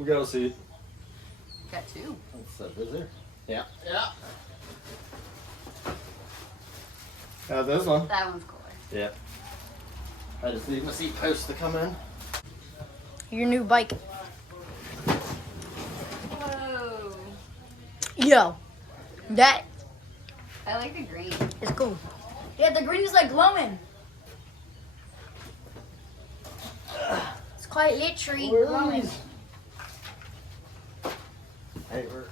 We got a seat. Got two. What's that, is there? Yeah. Yeah. Got this one. That one's cooler. Yeah. I just need my seat post to come in. Your new bike. Whoa. Yo, that I like the green. is cool. Yeah, the green is like glowing. It's quite literally glowing. Hey, we're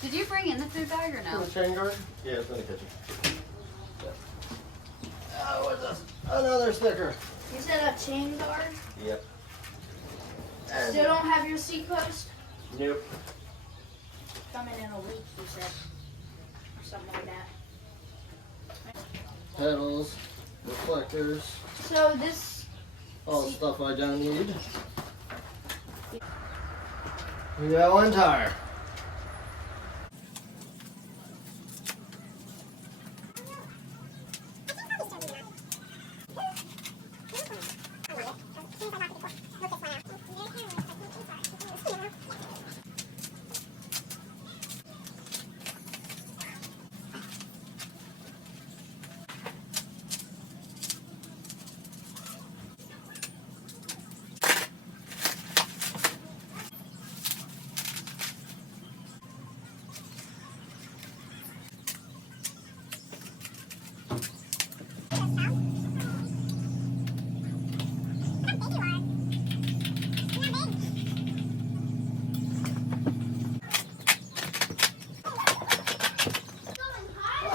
Did you bring in the food bag or no? the chain guard? Yeah, it's in the kitchen. Yeah. Oh, what's this? Another sticker. You said a chain guard? Yep. Still don't have your seat post? Nope. Coming in a week, you said. Or something like that. Pedals, reflectors, So this, all the stuff I don't need. We got one tire.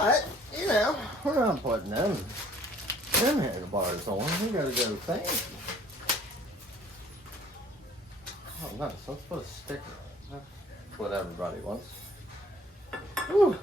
But, you know, we're not putting them handlebars on. We gotta go fancy. Oh, nice. Let's put a sticker. That's what everybody wants. Whew.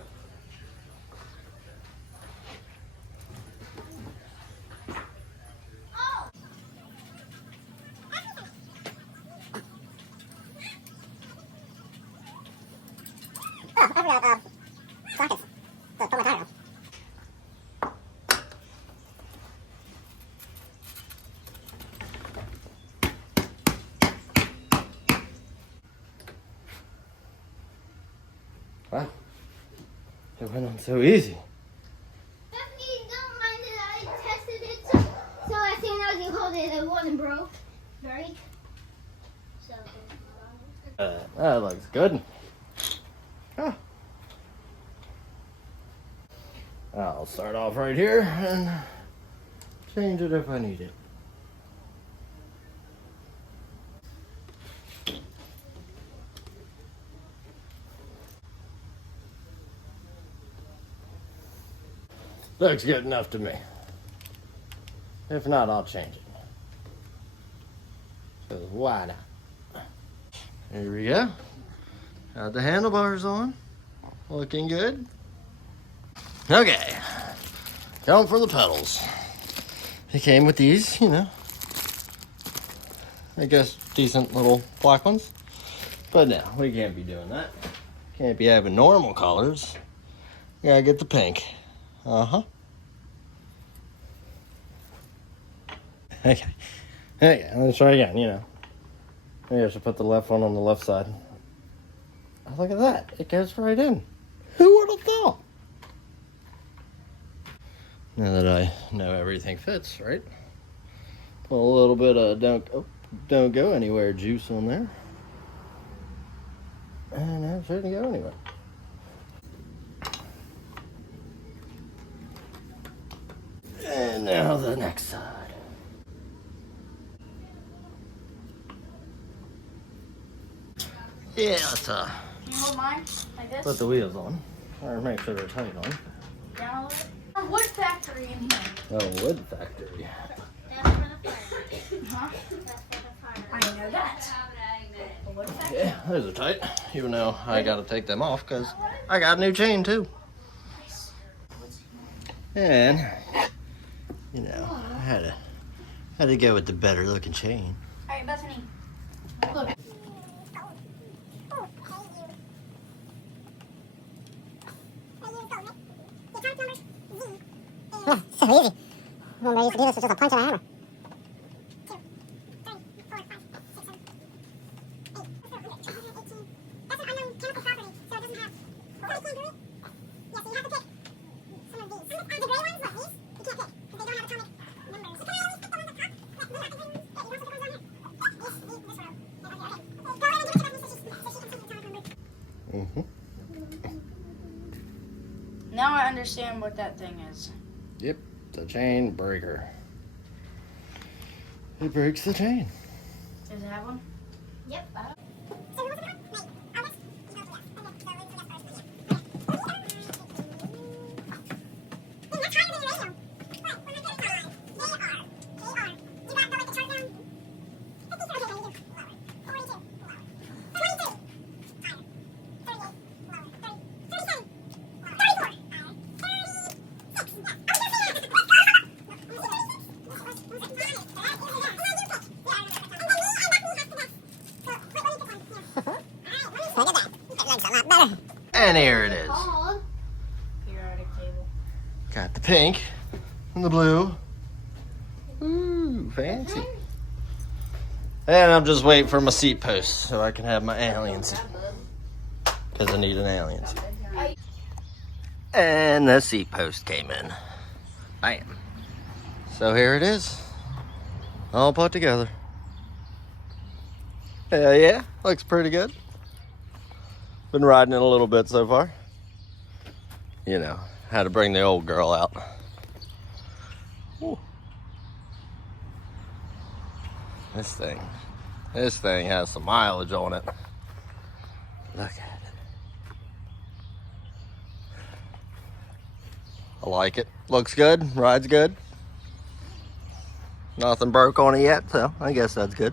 Wow. It went on so easy. Definitely don't mind that I tested it, so I think I can hold it. It wasn't broke, right? So. That looks good. Huh. I'll start off right here and change it if I need it. Looks good enough to me. If not, I'll change it. So why not? Here we go. Got the handlebars on. Looking good. Okay. Going for the pedals. It came with these, you know. I guess decent little black ones. But no, we can't be doing that. Can't be having normal colors. Gotta get the pink. Uh-huh. Okay. Okay, let's try again, you know. Maybe I should put the left one on the left side. Oh, look at that. It goes right in. Who would have thought? Now that I know everything fits, right? Put a little bit of don't go anywhere juice on there. And that shouldn't go anywhere. And now the next side. Yeah, let's can you hold mine like this? put the wheels on. Or make sure they're tight on. Down a little bit. A wood factory in here. Oh, wood factory. That's for the fire. Huh? That's for the fire. I know that. A wood factory. Yeah, those are tight. Even though I gotta take them off because I got a new chain too. And you know, I had to go with the better looking chain. All right, Bethany. Look. Oh, so easy. When I used to do this with just a punch and a hammer. 2, 3, 4, 5, 6, 7. understand what that thing is. Yep, the chain breaker. It breaks the chain. Does it have one? Yep. And here it is. Called. Periodic table. Got the pink and the blue. Ooh, fancy. And I'm just waiting for my seat post so I can have my alien seat. Because I need an alien seat. And the seat post came in. Bam. So here it is. All put together. Hell yeah, looks pretty good. Been riding it a little bit so far. You know, had to bring the old girl out. Ooh. This thing has some mileage on it. Look at it. I like it. Looks good, rides good. Nothing broke on it yet, so I guess that's good.